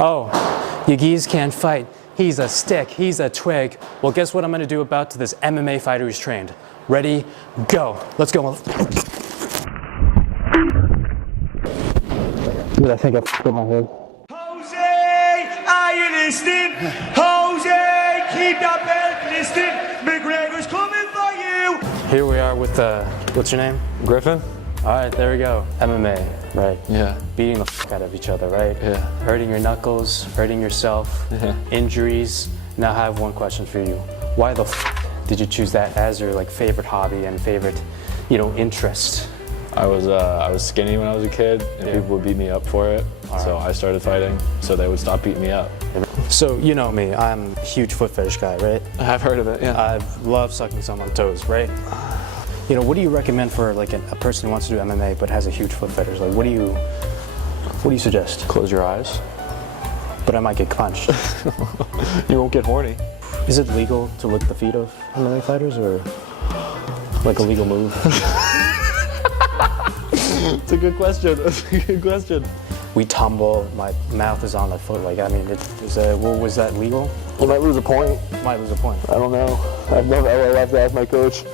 Oh, you geese can't fight. He's a stick, he's a twig. Well, guess what I'm gonna do about to this MMA fighter who's trained. Ready, go. Let's go. Dude, I think I f***ed my head. Jose, are you listening? Jose, keep that belt listening. McGregor's coming for you. Here we are with, what's your name? Griffin? All right, there we go. MMA, right? Yeah. Beating the f*** out of each other, right? Yeah. Hurting your knuckles, hurting yourself, injuries. Now I have one question for you. Why the f*** did you choose that as your favorite hobby and favorite, interest? I was skinny when I was a kid, and people would beat me up for it. So I started fighting, so they would stop beating me up. So you know me, I'm a huge foot fetish guy, right? I've heard of it, yeah. I love sucking someone's toes, right? What do you recommend for a person who wants to do MMA but has a huge foot fetish? What do you suggest? Close your eyes. But I might get punched. You won't get horny. Is it legal to lick the feet of MMA fighters, or a legal move? It's a good question. That's a good question. We tumble, my mouth is on the foot. Was that legal? You might lose a point. Might lose a point. I don't know. I've have to ask my coach.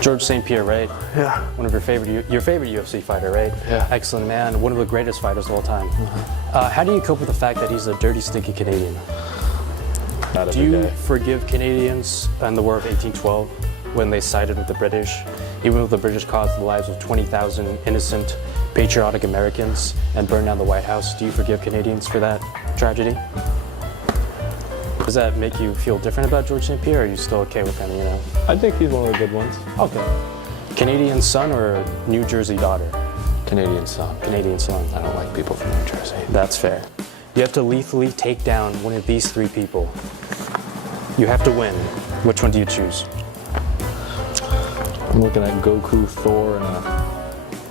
George St. Pierre, right? Yeah. One of your favorite UFC fighter, right? Yeah. Excellent man. One of the greatest fighters of all time. How do you cope with the fact that he's a dirty, sticky Canadian? Not every Do you day. forgive Canadians in the War of 1812 when they sided with the British, even though the British caused the lives of 20,000 innocent, patriotic Americans and burned down the White House? Do you forgive Canadians for that tragedy? Does that make you feel different about George St. Pierre, or are you still okay with him, I think he's one of the good ones. Okay. Canadian son or New Jersey daughter? Canadian son. Canadian son. I don't like people from New Jersey. That's fair. You have to lethally take down one of these three people. You have to win. Which one do you choose? I'm looking at Goku, Thor, and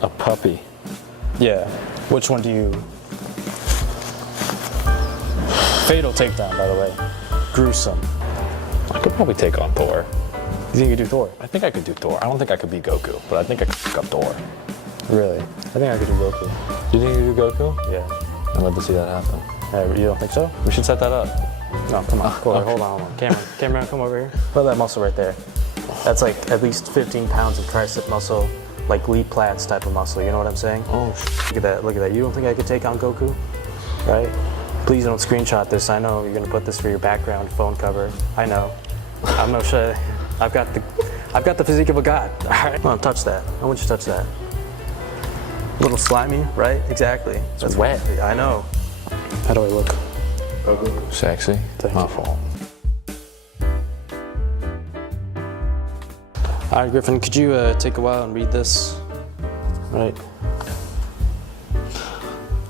a puppy. Yeah. Which one do you... Fatal takedown, by the way. Gruesome. I could probably take on Thor. You think you could do Thor? I think I could do Thor. I don't think I could beat Goku, but I think I could pick up Thor. Really? I think I could do Goku. Do you think you could do Goku? Yeah. I'd love to see that happen. You don't think so? We should set that up. No, come on. Cool. Hold on. Camera, come over here. Look at that muscle right there. That's at least 15 pounds of tricep muscle, Lee Platt's type of muscle. You know what I'm saying? Oh, Look at that. Look at that. You don't think I could take on Goku? Right? Please don't screenshot this. I know you're gonna put this for your background phone cover. I know. I'm no shit. I've got the physique of a god. All right. Come on, touch that. I want you to touch that. A little slimy, right? Exactly. That's wet. I know. How do I look? Sexy. Thank My you. fault. All right, Griffin, could you take a while and read this? Right.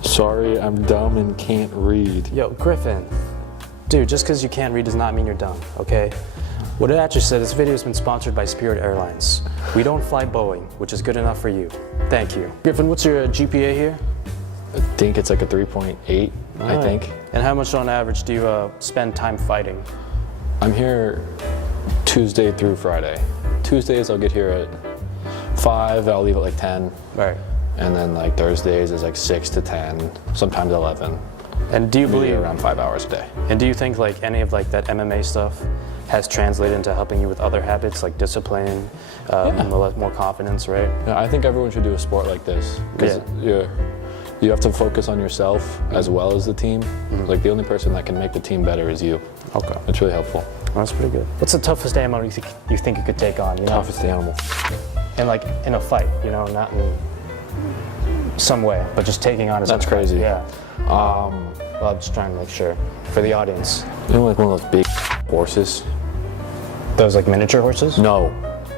Sorry, I'm dumb and can't read. Yo, Griffin. Dude, just because you can't read does not mean you're dumb, okay? What it actually said, this video has been sponsored by Spirit Airlines. We don't fly Boeing, which is good enough for you. Thank you. Griffin, what's your GPA here? I think it's like a 3.8, I think. And how much on average do you spend time fighting? I'm here Tuesday through Friday. Tuesdays I'll get here at 5, I'll leave at 10. Right. And then Thursdays is 6 to 10, sometimes 11. And do you Maybe believe around 5 hours a day. And do you think any of that MMA stuff has translated into helping you with other habits like discipline, more confidence, right? Yeah, I think everyone should do a sport like this because you have to focus on yourself as well as the team. The only person that can make the team better is you. Okay. It's really helpful. That's pretty good. What's the toughest animal you think you could take on? Toughest animal. And in a fight, not in some way, but just taking on. That's crazy. Yeah. Well, I'm just trying to make sure for the audience. One of those big horses. Those miniature horses? No,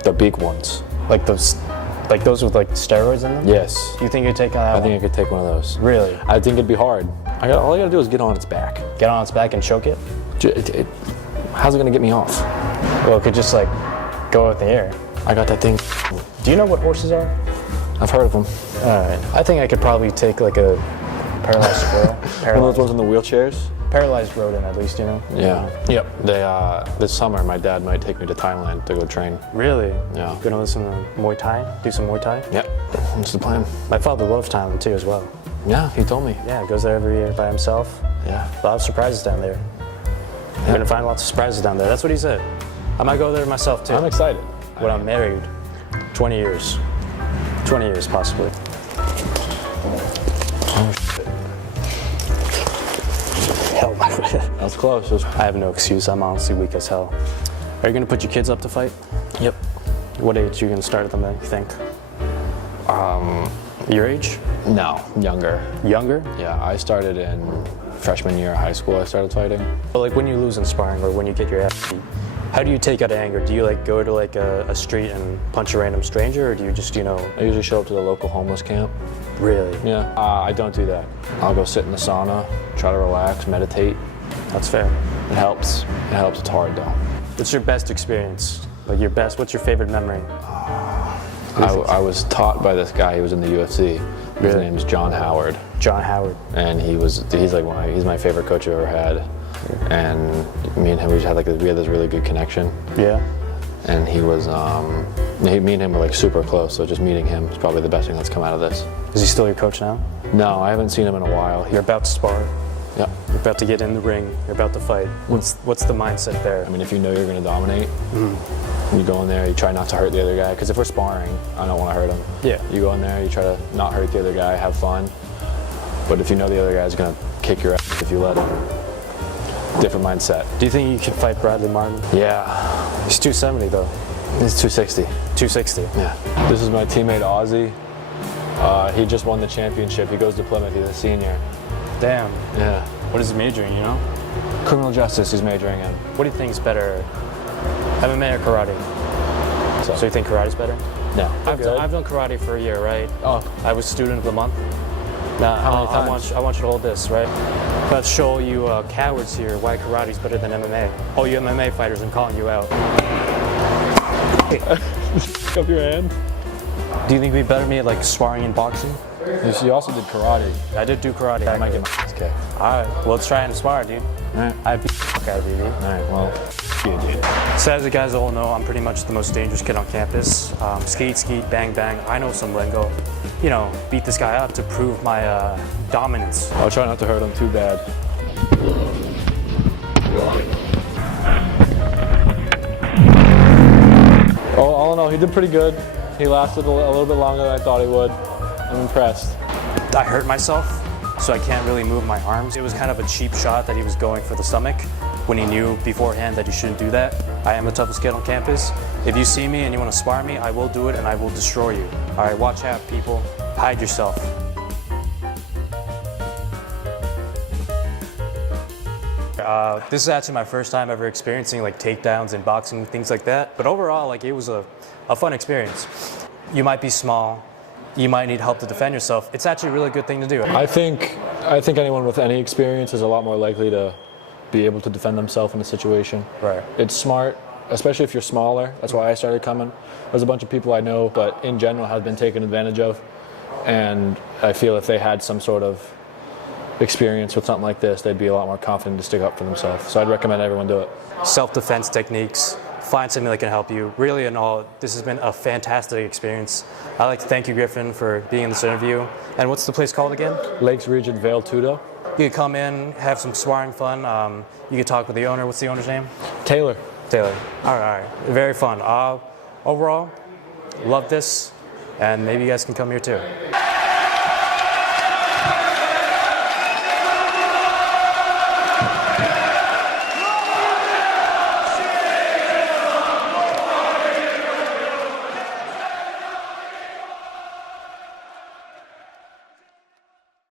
the big ones. Those with steroids in them? Yes. You think you'd take on that I one? think I could take one of those. Really? I think it'd be hard. All I gotta do is get on its back. Get on its back and choke it? How's it gonna get me off? Well, it could just go out the air. I got that thing. Do you know what horses are? I've heard of them. All right. I think I could probably take a paralyzed squirrel. One of those ones in the wheelchairs? Paralyzed rodent, at least, Yeah. Yep. This summer, my dad might take me to Thailand to go train. Really? Yeah. Gonna listen to Muay Thai? Do some Muay Thai? Yep. That's the plan. My father loves Thailand too, as well. Yeah, he told me. Yeah, goes there every year by himself. Yeah. A lot of surprises down there. You're gonna find lots of surprises down there. That's what he said. I might go there myself too. I'm excited. When I'm married, 20 years. 20 years possibly. Hell, That was close. It was- I have no excuse. I'm honestly weak as hell. Are you gonna put your kids up to fight? Yep. What age are you gonna start them at, you think? Your age? No, younger. Younger? Yeah, I started in freshman year of high school. I started fighting. But like when you lose in sparring or when you get your ass beat, how do you take out anger? Do you like go to like a street and punch a random stranger, or do you just, you know, I usually show up to the local homeless camp. really? Yeah. I don't do that. I'll go sit in the sauna, try to relax, meditate. That's fair. It helps. It helps. It's hard though. What's your best experience? Like your best, what's your favorite memory? I was taught by this guy. He was in the UFC. His Really? name is John Howard, John Howard. and he's my favorite coach I've ever had. And me and him, we had this really good connection. Yeah? And he was, me and him were like super close. So just meeting him is probably the best thing that's come out of this. Is he still your coach now? No, I haven't seen him in a while. You're about to spar. Yeah. You're about to get in the ring. You're about to fight. What's the mindset there? I mean, if you know you're going to dominate, you go in there, you try not to hurt the other guy. Because if we're sparring, I don't want to hurt him. Yeah. You go in there, you try to not hurt the other guy, have fun. But if you know the other guy's going to kick your ass if you let him, different mindset. Do you think you can fight Bradley Martin? Yeah. He's 270 though. He's 260. 260. Yeah. This is my teammate Ozzy. He just won the championship. He goes to Plymouth. He's a senior. Damn. Yeah. What is he majoring, you know? Criminal justice he's majoring in. What do you think is better, MMA or karate? So you think karate's better? No. I've done karate for a year, right? Oh. I was student of the month. Now, How many I times? want you to hold this, right? Let's show you cowards here why karate's better than MMA. All you MMA fighters, I'm calling you out. Pick up your hand. Do you think we'd be better me at like sparring and boxing? You also did karate. I did do karate. I might get my ass kicked. Alright, well, let's try and spar, dude. Alright. I beat the fuck out of you, dude. Alright, well, you dude. So as you guys all know, I'm pretty much the most dangerous kid on campus. Skeet, skeet, bang, bang. I know some lingo. You know, beat this guy up to prove my dominance. I'll try not to hurt him too bad. Oh, all in all, he did pretty good. He lasted a little bit longer than I thought he would. I'm impressed. I hurt myself, so I can't really move my arms. It was kind of a cheap shot that he was going for the stomach when he knew beforehand that he shouldn't do that. I am the toughest kid on campus. If you see me and you want to spar me, I will do it and I will destroy you. All right, watch out, people. Hide yourself. This is actually my first time ever experiencing like takedowns in boxing, things like that. But overall, like it was a fun experience. You might be small, you might need help to defend yourself. It's actually a really good thing to do. I think anyone with any experience is a lot more likely to be able to defend themselves in a situation. Right. It's smart, especially if you're smaller. That's why I started coming. There's a bunch of people I know, but in general have been taken advantage of. And I feel if they had some sort of experience with something like this, they'd be a lot more confident to stick up for themselves. So I'd recommend everyone do it. Self-defense techniques, find something that can help you. Really, in all, this has been a fantastic experience. I'd like to thank you, Griffin, for being in this interview. And what's the place called again? Lakes Region Vale Tudo. You could come in, have some sparring fun. You could talk with the owner. What's the owner's name? Taylor. Taylor. All right. Very fun. Overall, love this, and maybe you guys can come here too.